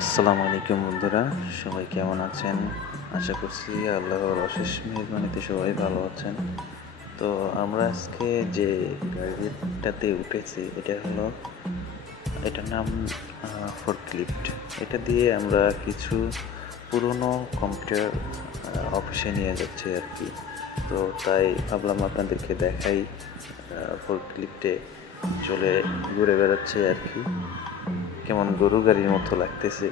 আসসালামু আলাইকুম বন্ধুরা, সবাই কেমন আছেন? আশা করছি আল্লাহর অশেষ মেহেরবানিতে সবাই ভালো আছেন। তো আমরা আজকে যে গাড়িটাতে উঠেছি এটার নাম ফোর্কলিফট। এটা দিয়ে আমরা কিছু পুরনো কম্পিউটার অফিসে নিয়ে যাচ্ছি আর কি। তো তাই ভাবলাম আপনাদেরকে দেখাই, ফোর্কলিফটে চলে ঘুরে বেড়াচ্ছে আর কি। কেমন গরু গাড়ির মতো লাগতেছে।